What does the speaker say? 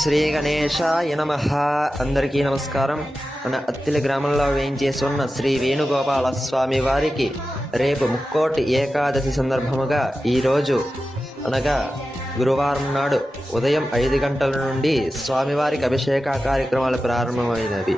శ్రీ గణేశాయ నమః. అందరికీ నమస్కారం. మన అత్తిలి గ్రామంలో వేయించేసి ఉన్న శ్రీ వేణుగోపాల స్వామి వారికి రేపు ముక్కోటి ఏకాదశి సందర్భముగా ఈరోజు అనగా గురువారం నాడు ఉదయం 5 గంటల నుండి స్వామివారికి అభిషేక కార్యక్రమాలు ప్రారంభమైనవి.